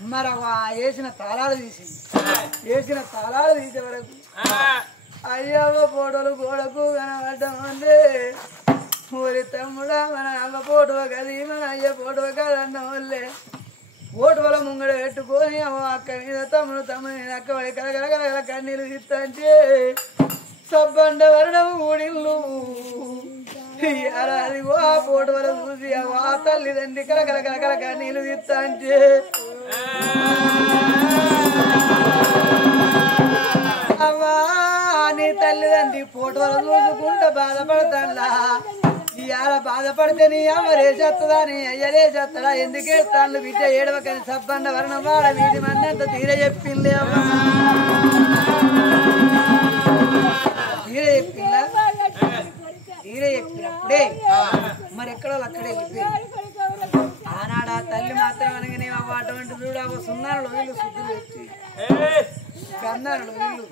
మరి వేసిన తాళాలు తీసింది తీసే వరకు అయ్యవ్వ ఫోటోలు గోడకు కనబడ్డం అంటే ఊరి తమ్ముడా మన అమ్మ ఫోటో కది మన అయ్య ఫోటో కదన్న వాళ్ళే ఫోటోల ముంగడ పెట్టుకొని అక్క మీద తమ్ముని అక్క వాడి కలగల కన్నీళ్ళు ఇస్తంటే సబ్బండ వరణం ఊడిల్లు అదిగో ఆ ఫోటోల చూసి ఆ తల్లిదండ్రి కలకల కన్నీళ్ళు ఇస్తంటే అమ్మా నీ తల్లిదండ్రి ఫోటోలు చూసుకుంటా బాధపడతాడా ఇవాళ బాధపడితే నీ అమ్మరే చేస్తుందా నీ అయ్యరే చేస్తాడా ఎందుకేస్తాను బిడ్డ ఏడవకని సబ్బండ వర్ణం వాడ వీధి మన్నంత తీర చెప్పింది అమ్మా తీర చెప్పినప్పుడే మరి ఎక్కడో అక్కడే ఆనాడు ఆ తల్లి మాత్రం అనగానే అటువంటి చూడ సున్నాడు వీళ్ళు శుద్ధులు వచ్చి కన్నాడు వీళ్ళు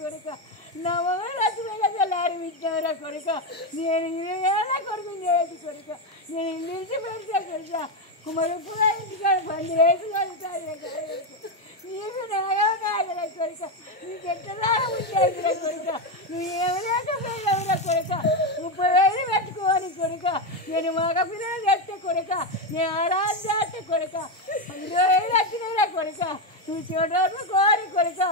కొడుక నవ్వలారి విద్యారా కొడుక నేను కొడుకు చేయదు కొడుక నేను ఇంటి పెడతా కొడుక కుమరపుర ఇంటికాడ బండి వేసుకోవాలి నీకు న్యాయం కాగల కొడుక నీకు ఎట్లా ఉండేదిరా కొడుక నువ్వు ఏమలేకపోయినవురా కొడుక 30,000 పెట్టుకోని కొడుక నేను మగ పిల్లలు తెస్తే కొడుక నేను ఆరాధ చేస్తే కొడుక 20,000 వచ్చినాయిరా కొడుక నువ్వు చూడవరకు కోరి కొడుక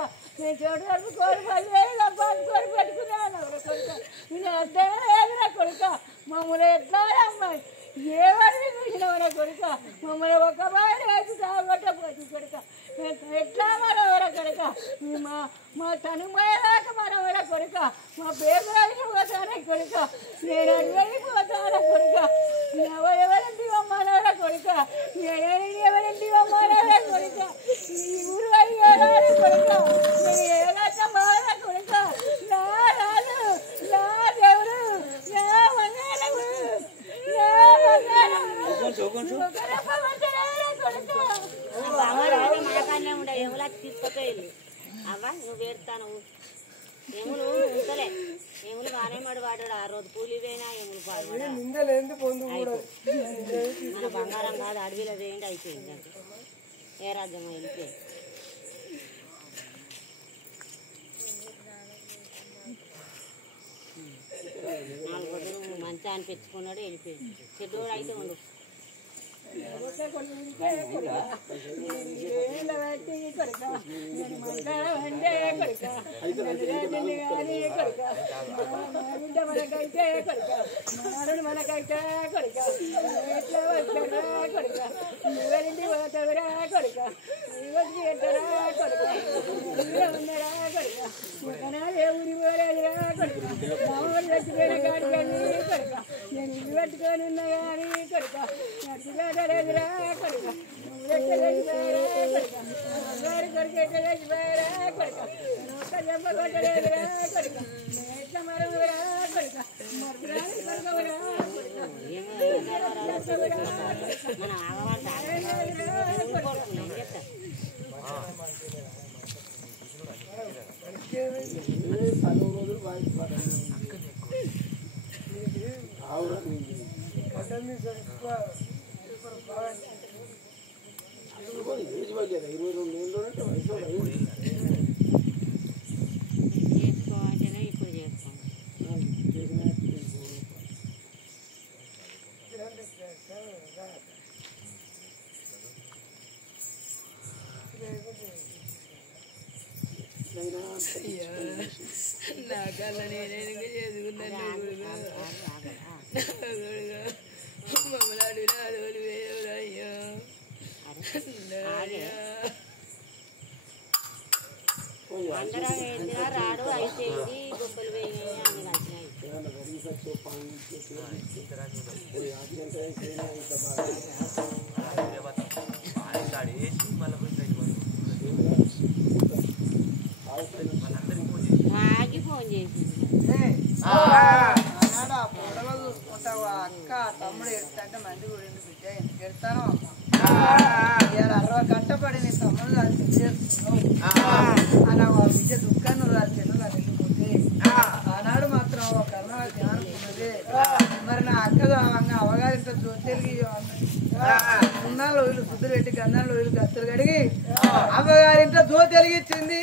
నేను చూడవరకు కోరి 10,000 కోరి పెట్టుకున్నాను కొడుక నేను అర్థం లేదురా కొడుక మమ్మల్ని ఎట్లా అమ్మాయి ఏమని చూసినవరా కొడుక మమ్మల్ని ఒక బాగా వేసి సాగొట్టపోతుంది కొడుక ఎట్లా మనవరా కొడుక మా తనుమయ్యేదాకా మనవరా కొడుక మా పేరు పోతానే కొడుక నేను అడిగిపోతానా కొడుక ఎవరింటి అమ్మానవరా కొడుక ఎవరింటి అమ్మానవరా కొడుక ఈ ఊరు అయ్యారా కొడుక నేను ఏలాగా మారా కొడుక నా రాజు నా దేవుడు నా మంగళము నా మనకాన్నే ఉండే ఎములా తీసుకుపోయి అవ్వ నువ్వు వేడతాను ఎములు ఉంటలే ఎములు బాగానే వాడాడు ఆ రోజు కూలి పోయినా ఎములు మన బంగారం కాదు అడవిలో వేయండి అయిపోయింది అంటే ఏ రాజ్యం వెళ్ళిపోయి నాలుగు రోజులు మంచి అని పెట్టుకున్నాడు వెళ్ళిపోయింది చెడ్డోడు అయితే ఉండు మనకైతే కొడుక ఎట్లా వచ్చారా కొడుక ఎవరింటి పోతావురా కొడుక ఇవరికి ఎట్టరా కొడుక ఉన్నారా కొడుక ఏ ఊరి పోలేదురా కొడుక మా ఊరు చచ్చిపోయిన కాడికని కొడుక నేను ఇల్లు పెట్టుకొని ఉన్నా కానీ కొడుక నడిచిపోలేదురా కొడుక అందరి కొడుకు ఎట్లా చచ్చిపోయారా కొడుక ఒక్క జబ్బ కొట్టలేదురా కొడుక ఎట్లా మరవరా కొడుక మరపురాని కొడుకవరా చేసుకోవాలంటేనే ఇప్పుడు చేసుకోండి నా కళ్ళ నేను చేసుకున్నాను మమ్మల్ని అడిగినాడు వేయవరయ్యా అందరం వేసినా రాడు అయిపోయింది గొప్పలు వేయి అని ఆగి ఫోన్ చేసింది ఫోటోలో చూసుకుంటావు అక్క తమ్ముడు ఎడుతుంటే మంది కూడా బిడ్డ ఎందుకు ఎడతాను అరవై కట్టపడి నీ తమ్ముడు అది చేసుకున్నావు అలా బిడ్డ దుఃఖాన్ని రాసి వెళ్ళిపోతే అవగారింట జోతెలిగి ఉన్నాళ్ళు వీళ్ళు శుద్ధులు పెట్టి గంధాలు వీళ్ళు గస్తులు కడిగి అమ్మగారింట జోతెలిగిచ్చింది